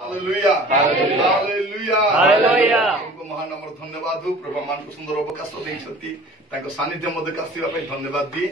Hallelujah hallelujah hallelujah तुमको महान नम्र धन्यवाद हो प्रभु मान को सुंदर अवकाश देइछंती ताको सानिध्य मध्ये कासिबा पई धन्यवाद दी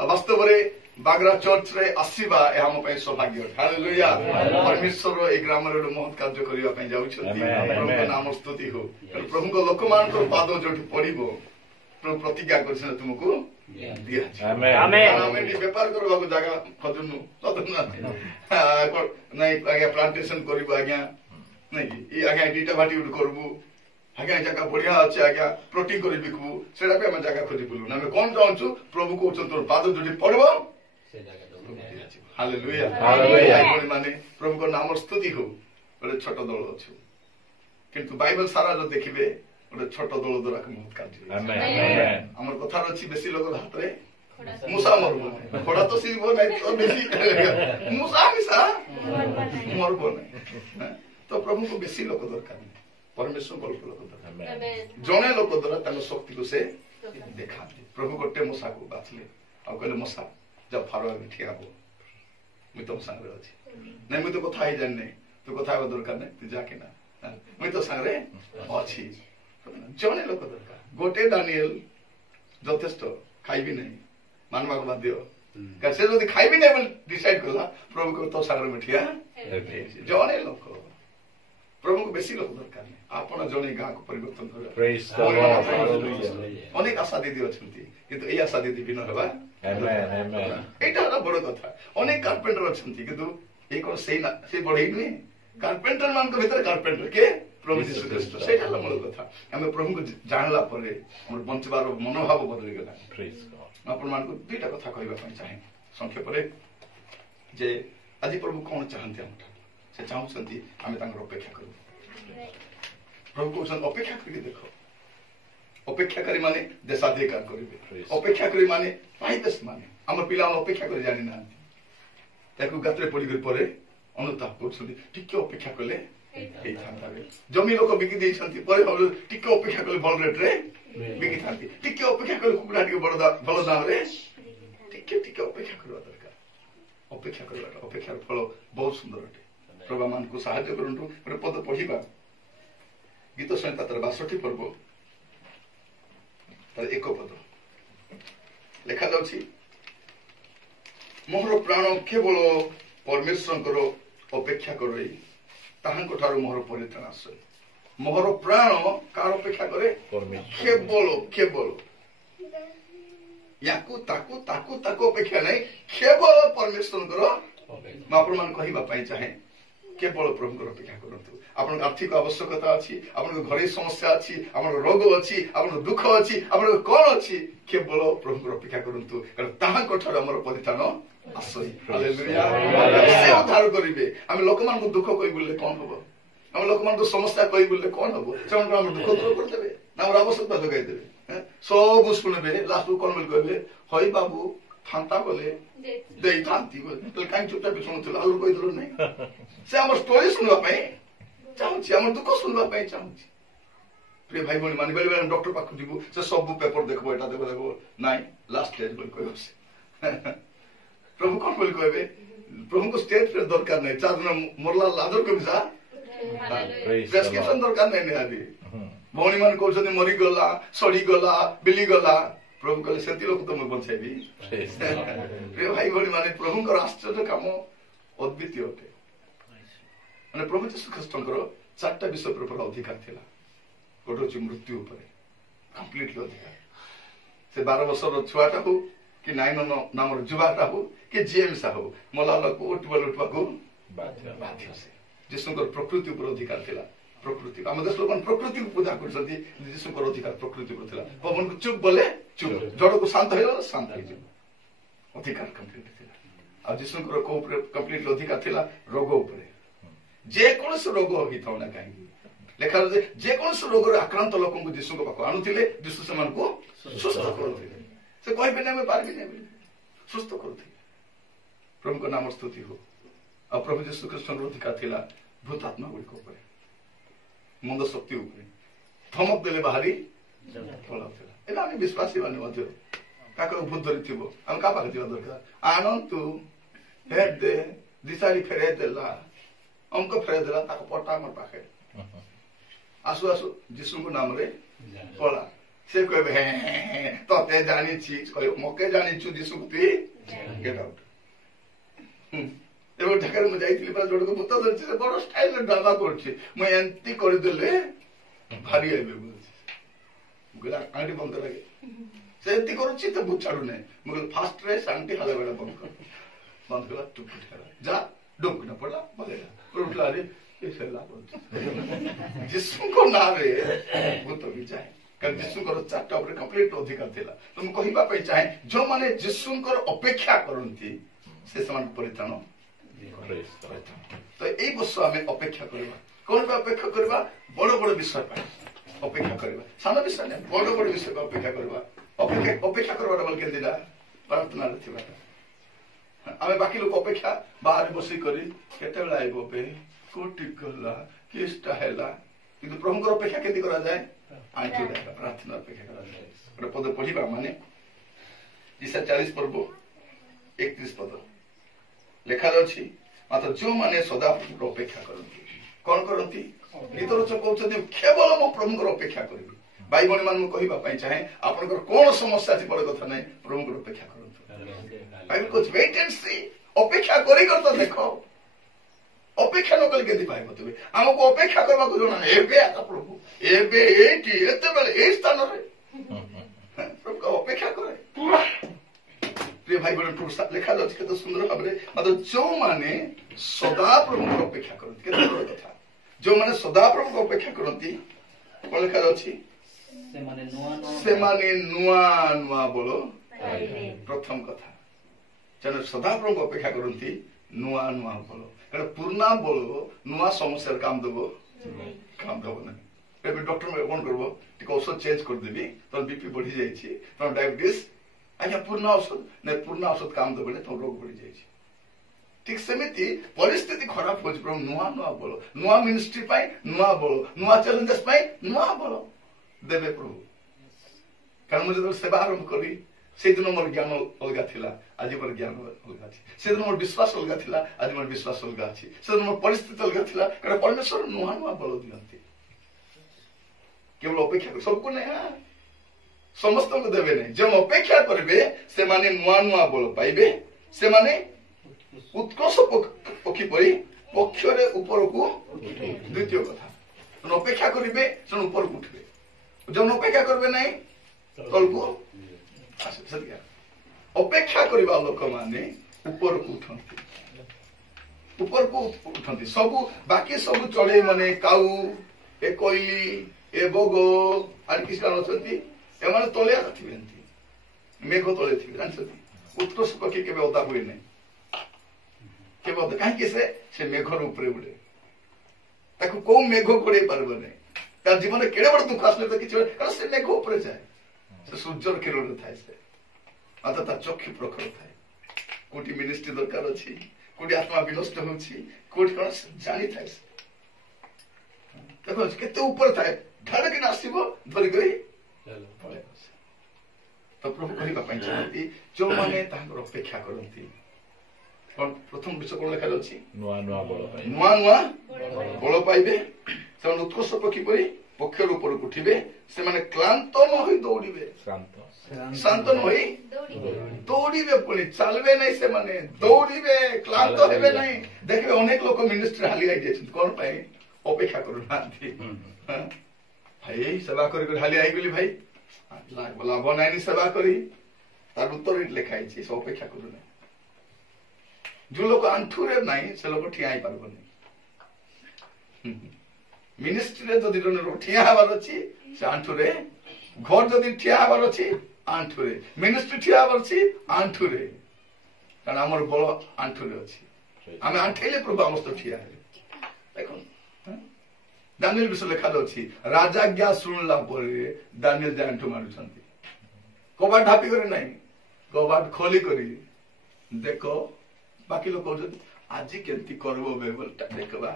वास्तव रे बागरा चर्च रे आसीबा ए हम पई सौभाग्य हालेलुया परमेश्वर ए ग्राम रे महत् कार्य करिया पई जाउछंती प्रभु को नाम स्तुति हो प्रभु को लोक मान को पाद जोठी पड़िबो प्रभु प्रतिज्ञा करछन तुमको दिया आमेन आमेन व्यापार करबा को जगह खोजनु तदना नहीं आगे प्लांटेशन करिबो आज्ञा नहीं ई आज्ञा डीटा भाटी उठ करबो आज्ञा जगह बढ़िया अछि आज्ञा प्रोटीन करि बिकबो सेडा पे हम जगह खोजि बोलु ना कोन चाहछु प्रभु को तोर पाद जोडी पड़बो से जगह हालेलुया हालेलुया माने प्रभु को नाम स्तुति हो बड़े छोट दल अछि किंतु बाइबल सारा जो देखिबे बड़े छोट दल द्वारा बहुत कार्य आमेन आमेन हमर कथा अछि बेसी लोग हाथ रे मूसा मरबो थोड़ा तो सिलबो नहीं तो बेसी मूसा मिसा मरबो नहीं तो प्रभु को बेसी लोग दरकार परमेश्वर को लोग दरकार जने लोग द्वारा तन शक्ति को से देखा प्रभु गोटे मूसा को बाछले आ कहले मूसा जब फारो ठिया हो मैं तो संग अछि नहीं मैं तो कथा ही जानने तो कथा दरकार नहीं तू जाके ना मैं तो संग रे अछि जने लोग दरकार गोटे दानिएल যথেষ্ট खाइबी नहीं मानवा को बाध्य कैसे जो खाइबी नहीं बोल डिसाइड करला प्रभु को तो सागर मिठिया जने लोग प्रभु को बेसी लोग दरकार नहीं आपण जने गां को परिवर्तन कर प्रेज द लॉर्ड हालेलुया अनेक आशा दीदी अछंती किंतु ए आशा दीदी बिना हबा आमेन आमेन एटा बड़ कथा अनेक कारपेंटर अछंती किंतु ए कोन से बड़ई नहीं कारपेंटर मान को भीतर कारपेंटर के प्रभु यीशु ख्रीष्ट सेटा मूल कथा हमें प्रभु को जानला परे हमर बंचबार मनोभाव बदल गेला प्रेज गॉड आपण मान को दुईटा कथा कहबा पई चाहे संक्षेप रे जे आज प्रभु कोन चाहंते हम से चाहउछंती हमें तांगर अपेक्षा करू प्रभु को सन अपेक्षा करी देखो अपेक्षा करी माने देशाधिकार करिवे अपेक्षा करी माने पाइबेस माने हमर पिला अपेक्षा करी जानि ना ताकू गात्रे पड़ी गई परे अनुताप करछंती टिके अपेक्षा कले जमी लोक बिकी देइछंती परे हम टिके अपेक्षा कले भल रेट रे बिकी थांती टिके अपेक्षा कले कुकुडा टिके भल दाम रे टिके टिके अपेक्षा करबा दरकार अपेक्षा करबा अपेक्षार फल बहुत सुंदर अटे प्रभु मान को सहायता करंतु गोटे पद पढिबा गीत संहिता 62 पर्व तर एक पद लेखा जाउछि मोहर प्राण केवल परमेश्वर अपेक्षा करई ताहांको ठारो मोहर परित्राण आसे मोहर प्राण कार अपेक्षा करे केवल केवल याकू ताकू ताकू ताकू अपेक्षा नहीं केवल परमेश्वर आपण मान कहिबा पई चाहे केवल प्रभु को अपेक्षा करंतु आपण आर्थिक आवश्यकता अछि आपण घरे समस्या अछि आपण रोग अछि आपण दुख अछि आपण कोन अछि केवल प्रभु को अपेक्षा करंतु कारण ताहांको ठारो हमर परित्राण आसई हालेलुया से उद्धार करिवे हम लोक मान को दुख कहि बोलले कोन होबो हम लोक मान को समस्या कहि बोलले कोन होबो सेमन हम दुख दूर कर देबे ना और आवश्यकता जगाई देबे सब सुनबे लास्ट को कोन बोल कहबे होई बाबू थांता बोले देई थांती बोले तो काई चुपचाप सुनुथला और कहि दलो नहीं से हमर स्टोरी सुनबा पई चाहूची हमर दुख सुनबा पई चाहूची प्रिय भाई बहन माने बेले बेले डॉक्टर पाखु दिबो से सब पेपर देखबो एटा देखबो नहीं लास्ट स्टेज बोल कहबो से प्रभु कौन बोल कहबे प्रभु को स्टेज पे दरकार नहीं चार दिन मोरला लादर को बिसा प्रेस्क्रिप्शन दरकार नहीं आदि भौणी मान कहउछन मरी गला सड़ी गला बिली गला प्रभु कहले सेति लोक तो मैं बचाइबी प्रिय भाई बहन माने प्रभु को आश्चर्य काम अद्वितीय होते माने प्रभु यीशु ख्रीष्टଙ୍କର चारटा विषय पर अधिकार थिला गोटे अछि मृत्यु ऊपर कंप्लीटली अधिकार से 12 वर्षर छुआटा हो कि नाइन नाम जुवाटा हो कि जेएमसा हो मलाल को उठवा को बाध्य से जिसको प्रकृति ऊपर अधिकार थिला प्रकृति हम देश लोग प्रकृति को पूजा करछंती जिसको अधिकार प्रकृति ऊपर थिला पवन को चुप बोले चुप जड़ को शांत होइलो शांत होई जाय अधिकार कंप्लीट थिला आ जिसको को ऊपर कंप्लीट अधिकार थिला रोग ऊपर जे कोन से रोग होई थाउ ना काई लेखा जे कोन से रोग रे आक्रांत लोकन को जिसको पाको आनुथिले जिसु समान को सुस्थ करथिले से कोई भी नहीं पार भी नहीं सुस्थ करथिले प्रभु का नाम स्तुति हो और प्रभु यीशु ख्रीष्ट अधिकार थिला भूतात्मा गुडी को ऊपर मंद शक्ति ऊपर धमक देले बाहरी पळा थिला एला हम विश्वासी माने मध्य काको भूत धरि थिबो हम का पाके दिवा दरकार आनंद तू हेड दे दिसारी फेरे देला ଅଙ୍କ ଫେରାଇ ଦେଲା ତାକୁ ପଟା ଆମର ପାଖେ ଆସୁ ଆସୁ ଯୀଶୁଙ୍କ ନାମରେ ପଳା ସେ କହିବେ ତତେ ଜାଣିଛି କହିବ ମକେ ଜାଣିଛୁ ଯୀଶୁକୁ ତୁଇ ଗେଟ୍ ଆଉଟ୍। ଏବେ ଜାଗାରେ ମୁଁ ଯାଇଥିଲି ଜଣକୁ ଭୂତ ଧରିଛି ସେ ବଡ ଷ୍ଟାଇଲରେ ଡ୍ରାମା କରୁଛି ମୁଁ ଏମିତି କରିଦେଲେ ଭାରି ହେବେ ବୁଝୁଛି ମୁଁ କହିଲି ଆଣ୍ଟି ବନ୍ଦ ଲାଗେ ସେ ଏମିତି କରୁଛି ତ ଭୂତ ଛାଡୁନାହିଁ ମୁଁ କହିଲି ଫାଷ୍ଟରେ ଆଣ୍ଟି ହାଲା ବେଳା ବନ୍ଦ କଲା ଟୁକୁ ଯା ଡୁଙ୍କିନା ପଡିଲା ଉଠିଲା ଯୀଶୁଙ୍କ ନାଁରେ ଭୂତ ବି ଯାଏ କାରଣ ଯୀଶୁଙ୍କର 4ଟା ଉପରେ କମ୍ପ୍ଲିଟ ଅଧିକାର ଥିଲା। ତ ମୁଁ କହିବା ପାଇଁ ଚାହେଁ ଯୋଉମାନେ ଯୀଶୁଙ୍କର ଅପେକ୍ଷା କରନ୍ତି ସେ ସେମାନଙ୍କୁ ପରିତ୍ରାଣ। ତ ଏଇ ବର୍ଷ ଆମେ ଅପେକ୍ଷା କରିବା କଣ ପାଇଁ ଅପେକ୍ଷା କରିବା ବଡ ବଡ ବିଷୟ ପାଇଁ ଅପେକ୍ଷା କରିବା ସାନ ବିଷୟ ନାହିଁ ବଡ ବଡ ବିଷୟ ପାଇଁ ଅପେକ୍ଷା କରିବା ଅପେକ୍ଷା କରିବାଟା ବୋଲି କେମିତି ନା ପ୍ରାର୍ଥନାରେ ଥିବା ଆମେ ବାକି ଲୋକ ଅପେକ୍ଷା ବାହାରେ ବସିକରି କେତେବେଳେ ଆଇବ ବେ କୋଉଠି ଗଲା କିସଟା ହେଲା କିନ୍ତୁ ପ୍ରଭୁଙ୍କର ଅପେକ୍ଷା କେମିତି କରାଯାଏ ଆଣ୍ଠୁ ପ୍ରାର୍ଥନା ଅପେକ୍ଷା କରାଯାଏ। ଗୋଟେ ପଦ ପଢିବା ମାନେ 40 ପର୍ବ 31 ପଦ ଲେଖାଯାଉଛି ମାତ୍ର ଯୋଉମାନେ ସଦାପ୍ରଭୁଙ୍କର ଅପେକ୍ଷା କରନ୍ତି କଣ କରନ୍ତି ଗୀତରଚ କହୁଛନ୍ତି କେବଳ ମୁଁ ପ୍ରଭୁଙ୍କର ଅପେକ୍ଷା କରିବି। ଭାଇ ଭଉଣୀ ମାନଙ୍କୁ କହିବା ପାଇଁ ଚାହେଁ ଆପଣଙ୍କର କଣ ସମସ୍ୟା ଅଛି ବଡ କଥା ନାହିଁ ପ୍ରଭୁଙ୍କର ଅପେକ୍ଷା କରନ୍ତୁ। ବାଇବେଲ କହୁଛି ୱେଟ୍ ଆଣ୍ଡ ସି ଅପେକ୍ଷା କରିକର ତ ଦେଖ ଅପେକ୍ଷା ନ କଲେ କେମିତି ପାଇବ ତେବେ ଆମକୁ ଅପେକ୍ଷା କରିବାକୁ ଜଣା ଏବେ ଆକା ପ୍ରଭୁ ଏବେ ଏଇଠି ଏତେବେଳେ ଏଇ ସ୍ଥାନରେ ପ୍ରଭୁଙ୍କ ଅପେକ୍ଷା କରେ। ପ୍ରିୟ ଭାଇ ଭଉଣୀ ଲେଖାଯାଉଛି କେତେ ସୁନ୍ଦର ଭାବରେ ମାତ୍ର ଯୋଉମାନେ ସଦାପ୍ରଭୁଙ୍କର ଅପେକ୍ଷା କରନ୍ତି କେତେ ବଡ କଥା ଯୋଉମାନେ ସଦାପ୍ରଭୁଙ୍କ ଅପେକ୍ଷା କରନ୍ତି କଣ ଲେଖାଯାଉଛି ସେମାନେ ନୂଆ ନୂଆ ବଳ ପ୍ରଥମ କଥା ସେମାନେ ସଦାପ୍ରଭୁଙ୍କ ଅପେକ୍ଷା କରନ୍ତି ନୂଆ ନୂଆ ବଳ କାରଣ ପୁରୁଣା ବଳ ନୂଆ ସମସ୍ୟାରେ କାମ ଦବ ନାହିଁ। ଏବେ ଡକ୍ଟର କଣ କରିବ ଟିକେ ଔଷଧ ଚେଞ୍ଜ କରିଦେବି ତମ ବିପି ବଢି ଯାଇଛି ତମ ଡାଇବେଟିସ୍ ଆଜ୍ଞା ପୁରୁଣା ଔଷଧ ନାଇଁ ପୁରୁଣା ଔଷଧ କାମ ଦେବନି ତମ ରୋଗ ବଢି ଯାଇଛି। ଠିକ ସେମିତି ପରିସ୍ଥିତି ଖରାପ ହଉଛି ପ୍ରଭୁ ନୂଆ ନୂଆ ବଳ ନୂଆ ମିନିଷ୍ଟ୍ରି ପାଇଁ ନୂଆ ବଳ ନୂଆ ଚ୍ୟାଲେଞ୍ଜେସ୍ ପାଇଁ ନୂଆ ବଳ ଦେବେ ପ୍ରଭୁ। କାରଣ ମୁଁ ଯେତେବେଳେ ସେବା ଆରମ୍ଭ କଲି ସେଇଦିନ ମୋର ଜ୍ଞାନ ଅଲଗା ଥିଲା ଆଜି ମୋର ଜ୍ଞାନ ଅଲଗା ଅଛି ସେଦିନ ମୋର ବିଶ୍ୱାସ ଅଲଗା ଥିଲା ଆଜି ମୋର ବିଶ୍ୱାସ ଅଲଗା ଅଛି ସେଦିନ ମୋର ପରିସ୍ଥିତି ଅଲଗା ଥିଲା କାରଣ ପରମେଶ୍ୱର ନୂଆ ନୂଆ ବଳ ଦିଅନ୍ତି କେବଳ ଅପେକ୍ଷା କରି ସବୁକୁ ନାହିଁ ସମସ୍ତଙ୍କୁ ଦେବେ ନାହିଁ ଯେଉଁ ଅପେକ୍ଷା କରିବେ ସେମାନେ ନୂଆ ନୂଆ ବଳ ପାଇବେ ସେମାନେ ଉତ୍କର୍ଷ ପକ୍ଷୀ ପରି ପକ୍ଷରେ ଉପରକୁ ଦ୍ୱିତୀୟ କଥା ଅପେକ୍ଷା କରିବେ ସେମାନେ ଉପରକୁ ଉଠିବେ ଯେଉଁ ଅପେକ୍ଷା କରିବେ ନାହିଁ ତଳକୁ ଅପେକ୍ଷା କରିବା ଲୋକମାନେ ଉପରକୁ ଉଠନ୍ତି ସବୁ ବାକି ସବୁ ଚଢେଇ ମାନେ କାଉ ଏ କୋଇଲି ଏ ବଗ ଆଜି କିଛି କାରଣ ଅଛନ୍ତି ଏମାନେ ତଳିଆ ଥିବେ ମେଘ ତଳେ ଥିବେ ଜାଣିଛନ୍ତି ଉତ୍କର୍ଷ ପକ୍ଷୀ କେବେ ଅଦା ହୁଏ ନାହିଁ କେବେ ଅଦା କାହିଁକି ସେ ମେଘର ଉପରେ ଉଡେ ତାକୁ କୋଉ ମେଘ ଘୋଡେଇ ପାରିବ ନାହିଁ ତା ଜୀବନରେ କେଡେ ବଡ ଦୁଃଖ ଆସିଲେ ତ କିଛି କାରଣ ସେ ମେଘ ଉପରେ ଯାଏ ସେ ସୂର୍ଯ୍ୟର କିରଣରେ ଥାଏ ସେ ମାତ୍ର ତା ଚକ୍ଷୁ ପ୍ରଖର ଥାଏ କୋଉଠି ମିନିଷ୍ଟ୍ରି ଦରକାର ଅଛି କୋଉଠି ଆତ୍ମା ବିନଷ୍ଟ ହଉଛି କୋଉଠି କଣ ଜାଣିଥାଏ ସେ ଦେଖ କେତେ ଉପରେ ଥାଏ ଢାଳକିନା ଆସିବ ଧରିକରି ତ ପ୍ରଭୁ କହିବା ପାଇଁ ଚାହାନ୍ତି ଯୋଉମାନେ ତାଙ୍କର ଅପେକ୍ଷା କରନ୍ତି ପ୍ରଥମ ବିଷୟ କଣ ଲେଖାଯାଉଛି ନୂଆ ନୂଆ ବଳ ପାଇବେ ସେମାନେ ଉତ୍କର୍ଷ ପକ୍ଷୀ ପରି ପକ୍ଷର ଉପରକୁ ଉଠିବେ ସେମାନେ କ୍ଳାନ୍ତ ନ ହୋଇ ଦୌଡ଼ିବେ ଶାନ୍ତ ନ ହୋଇ ଦୌଡ଼ିବେ ପୁଣି ଚାଲିବେ ନାହିଁ ସେମାନେ ଦୌଡ଼ିବେ କ୍ଳାନ୍ତ ହେବେ ନାହିଁ ଦେଖିବେ ଅନେକ ଲୋକ ମିନିଷ୍ଟ୍ରି ହାଲିଆ ହେଇଯାଇଛନ୍ତି କଣ ପାଇଁ ଅପେକ୍ଷା କରୁନାହାନ୍ତି ଭାଇ ସେବା କରି ହାଲିଆ ହେଇଗଲି ଭାଇ ଲାଭ ନାହିଁ ସେବା କରି ତାର ଉତ୍ତର ଲେଖା ହେଇଛି ସେ ଅପେକ୍ଷା କରୁନାହିଁ ଯୋଉ ଲୋକ ଆଣ୍ଠୁରେ ନାହିଁ ସେ ଲୋକ ଠିଆ ହେଇପାରିବନି ମିନିଷ୍ଟ୍ରିରେ ଯଦି ଜଣେ ଠିଆ ହେବାର ଅଛି ସେ ଆଣ୍ଠୁରେ ଘର ଯଦି ଠିଆ ହେବାର ଅଛି ଆଣ୍ଠୁରେ ମିନିଷ୍ଟ୍ରି ଠିଆ ହେବାର ଅଛି ଆଣ୍ଠୁରେ କାରଣ ଆମର ବଳ ଆଣ୍ଠୁରେ ଅଛି ଆମେ ଆଣ୍ଠେଇଲେ ପ୍ରଭୁ ଆମ ସହିତ ଠିଆ ହେଲେ ଦେଖନ୍ତୁ ଦାନିଏଲ ବିଷୟ ଲେଖାଯାଉଛି ରାଜାଜ୍ଞା ଶୁଣିଲା ପରେ ଦାନିଏଲ ଯେ ଆଣ୍ଠୁ ମାରୁଛନ୍ତି କବାଟ ଢାପି କରି ନାହିଁ କବାଟ ଖୋଲି କରି ଦେଖ ବାକି ଲୋକ କହୁଛନ୍ତି ଆଜି କେମିତି କରିବ ବେବଲଟା ଦେଖିବା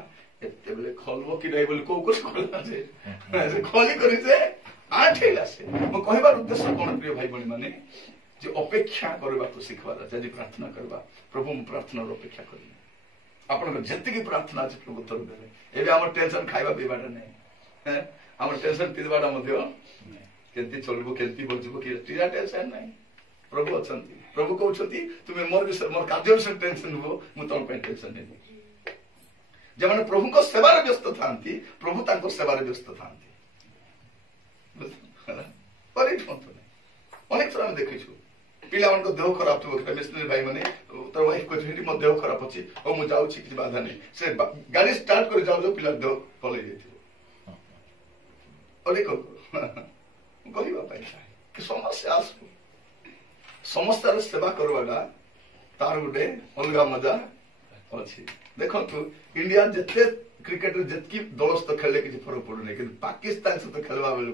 ଏତେବେଳେ ଖୋଲବ କି ନାହିଁ ବୋଲି କୋଉ ଖୋଲା ସେ ଖୋଲି କରି ସେ ଆଣ୍ଠେଇଲା ସେ ମୁଁ କହିବାର ଉଦ୍ଦେଶ୍ୟ କଣ ପ୍ରିୟ ଭାଇ ଭଉଣୀ ମାନେ ଯେ ଅପେକ୍ଷା କରିବାକୁ ଶିଖିବାର ଅଛି ଆଜି ପ୍ରାର୍ଥନା କରିବା ପ୍ରଭୁ ମୁଁ ପ୍ରାର୍ଥନାର ଅପେକ୍ଷା କରିବି आपन जति प्रार्थना अच्छे प्रभु उत्तर देवे एबे हमर टेंशन खाइबा पीबाटा नहीं हमर टेंशन पीबाटा मध्य केंती चलबो केंती बजबो केंती टेंशन नहीं प्रभु अछंती प्रभु कहउछंती तुमे मोर विषय मोर कार्य विषय टेंशन हो मु तोर पे टेंशन नहीं जमाने प्रभु को सेवा रे व्यस्त थांती प्रभु तांको सेवा रे व्यस्त थांती परिठ होतो अनेक थर हम देखिछु पिला मन को देह खराब थो मिस्त्री भाई माने तर वाइफ को जेठी मो देह खराब अछि ओ मु जाउ छी कि बाधा नहीं से गाड़ी स्टार्ट कर जाउ जो पिला देह पले जेथि अरे को कहबा पाई कि समस्या आसु समस्या रे सेवा करवाडा तार गुडे अलगा मजा अछि देखंतु इंडिया जते क्रिकेट जितकी दल सहित खेले किसी फरक पड़ुना कि पाकिस्तान सहित खेलवा बेलू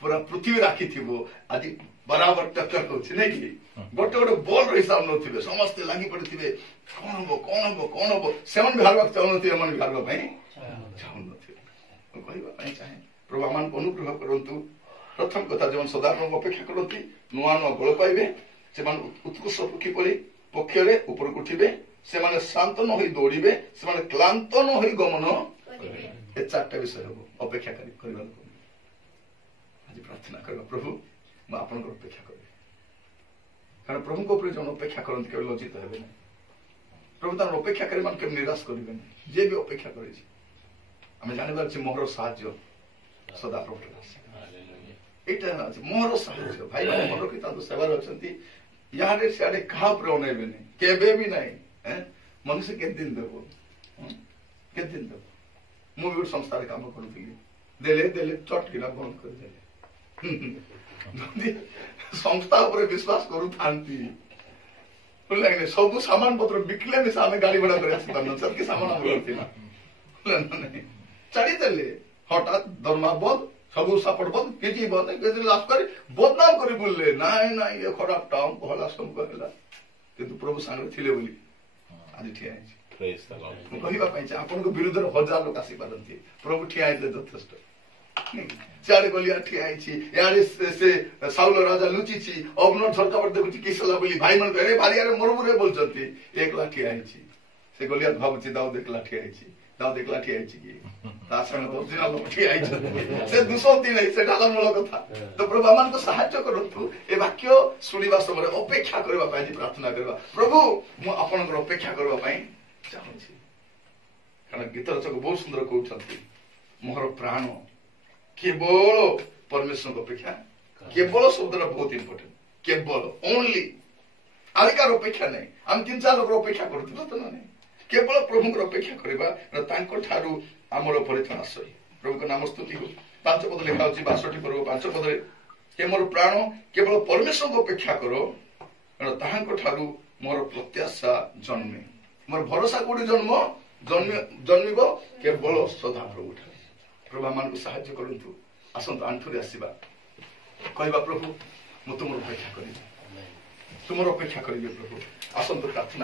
पूरा पृथ्वी राखी आज बराबर टक्कर होची नहीं कि गोटे गोटे बॉल हिसाब नथिबे समस्त लागी पड़िथिबे कौन हम से हारवाक चाहूनथिबे मन भी हारवा पई चाहूनथिबे कहबा पई चाहे प्रभु मान को अनुग्रह करंतु प्रथम कथा जवन सदारण अपेक्षा करंती नुआ नुआ बल पाइबे से मान उत्कृष्ट पक्षी परि पक्षरे ऊपर उठिबे से माने शांत न होई दौड़िबे से माने क्लांत न होई गमन ए चारटा विषय हो अपेक्षा करबा आज प्रार्थना करबा प्रभु म आपन को अपेक्षा करबे कारण प्रभु को ऊपर जन अपेक्षा करंत के लज्जित हेबे नै प्रभु तार अपेक्षा करे मान के निराश करबे नै जे भी अपेक्षा करे छी हम जानिबार छी मोहर साहाय्य सदा प्रभु एटा ना छी मोहर साहाय्य भाई मोहर के तांतो सेवा रछंती यारे साडे कहा पर ओनेबे नै केबे भी नै मनुष्य के दिन देव मु भी संस्था काम करूली देले देले चट किना बंद कर देले संस्था ऊपर विश्वास करू थांती बोले सब सामान पत्र बिकले मिसा आमे गाड़ी भाड़ा करे आसी पारन सब के सामान हम करती ना नहीं चढ़ी देले हठात दरमा बंद सब सपोर्ट बंद केजी बंद केजी लास्ट कर बदनाम करे बोलले नाही नाही ये खराब टाउन कहला सब कहला किंतु प्रभु सांगे थिले बोली आज ठिया है प्रेज द लॉर्ड कहबा पई छ आपन को विरुद्ध हजार लोग आसी पारंती प्रभु ठिया है जथेष्ट चारे गलिया ठिया है छी यारे से साउल राजा लुची छी अबनर झरका पर देखु छी किसला बोली भाई मन अरे भारी अरे मोरमुरे बोलचंती एकला ठिया है छी से गलिया भाबु छी दाऊ देखला ठिया है छी दाऊ देखला ठिया है छी की ता संग तो दिना लोग ठिया है से दुसोती नहीं से डाला मूल कथा तो प्रभु मान को सहायता करंतु ए वाक्य सुनिबा समय अपेक्षा करबा पई प्रार्थना करबा प्रभु मु आपन को अपेक्षा करबा पई चाहू छी कारण गीत रचक बहुत सुंदर कहउछंती मोहर प्राण केवल परमेश्वर को अपेक्षा केवल शब्दरा बहुत इंपोर्टेंट केवल ओनली अधिकार अपेक्षा नहीं हम तीन चार लोग अपेक्षा करथि तो नहीं केवल प्रभु को अपेक्षा करबा तांको ठारू आमर परिथन आश्रय प्रभु को नाम स्तुति हो 5 पद लिखा होची 62 पर्व 5 पद रे हे मोर प्राण केवल परमेश्वर को अपेक्षा करो ताहांको ठारू मोर प्रत्याशा जन्मे मोर भरोसा कोडी जन्मिबो केवल सदा प्रभु प्रभु मान को सहायता करंतु आसंत आंठुरे आसीबा कहबा प्रभु मु तुमर अपेक्षा करिबे तुमर अपेक्षा करिबे प्रभु आसंत प्रार्थना